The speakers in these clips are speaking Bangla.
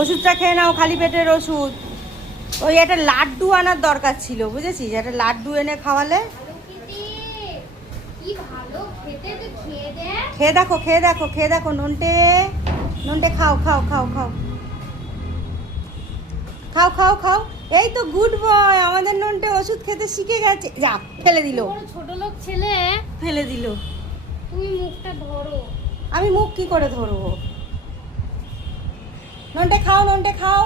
ওষুধটা খেয়ে নাও, খালি পেটের ওষুধ। ওই একটা লাড্ডু আনার দরকার ছিল, বুঝেছিস? একটা লাড্ডু এনে খাওয়ালে। খেয়ে দেখো, খেয়ে দেখো, খেয়ে দেখো। নন্টে, নন্টে খাও খাও খাও খাও খাও খাও খাও। এই তো গুড বয়, আমাদের নন্টে ওষুধ খেতে শিখে গেছে। যা, ফেলে দিল। ছোট লোক ছেলে ফেলে দিল। তুমি মুখটা ধরো। আমি মুখ কি করে ধরবো? নন্টে খাও, নন্টে খাও।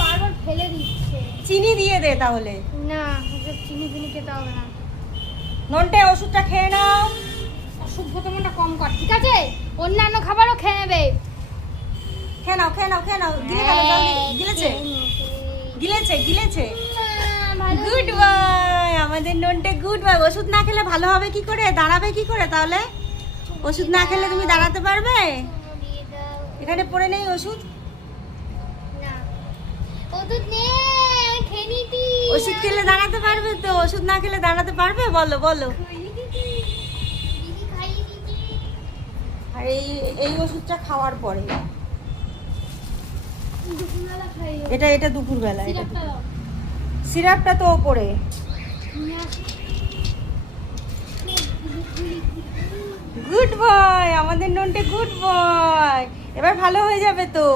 বারবার ফেলে দিচ্ছে। চিনি দিয়ে দে তাহলে। না, ওসব চিনি ফিনি খেতে হবে না। নন্টে ওষুধটা খেয়ে নাও। অসভ্যতমটা কম কর, ঠিক আছে? অন্যান্য খাবারও খেয়ে নেবে। খেয়ে নাও, খেয়ে নাও, খেয়ে নাও। গিলে গেল, জলদি। গিলেছে, গিলেছে, গিলেছে। গুড বয়, আমাদের নন্টে গুড বয়। ওষুধ না খেলে ভালো হবে কি করে? দাঁড়াবে কি করে তাহলে? ওষুধ না খেলে তুমি দাঁড়াতে পারবে? এখানে পড়ে নেই ওষুধ। ওষুধ নে, খেয়ে নিতি। ওষুধ খেলে দাঁড়াতে পারবে তো? ওষুধ না খেলে দাঁড়াতে পারবে? বলো বলো। আর এই ওষুধটা খাওয়ার পরে, এটা দুপুরবেলা। এটা সিরাপটা তো ওপরে। গুড বয়, আমাদের নন্টে গুড বয়। এবার ভালো হয়ে যাবে তো।